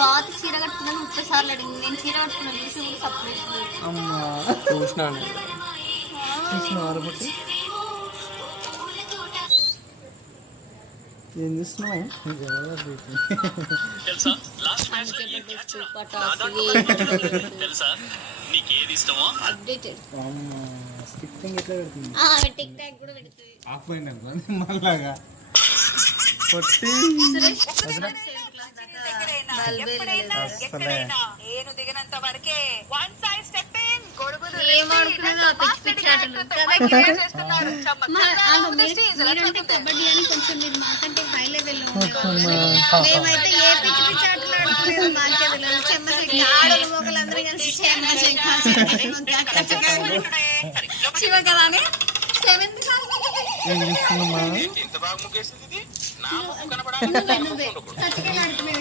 స్వాతి చీర కట్టుకున్నాను 30 సార్లు అడిగింది. నేను చీర కట్టుకున్నాను చూసి కూడా సర్ప్రైజ్ చూసినాను ఏం చేస్తున్నావు? టిక్ టాక్ కూడా పెడుతుంది. మళ్ళాగా కొట్టి నేను దిగినంత వరకే వన్ సైడ్ స్టెప్ ఇన్ గొడుగులు కబడ్డీ అని కొంచెం మీరు మాకంటే హై లెవెల్ లో మేమైతే ఏ పిచ్చి పిచ్చి ఆటలు ఆడుకునేది మాకే తెలియదు. చెమ్మచెక్క ఆడలు మొగలందరూ కలిసి చెమ్మచెక్క శివ కదా అని 7th క్లాస్ ఏం చేస్తున్నామ్మా? నువ్వే కచ్చకాయలు ఆడుకునేది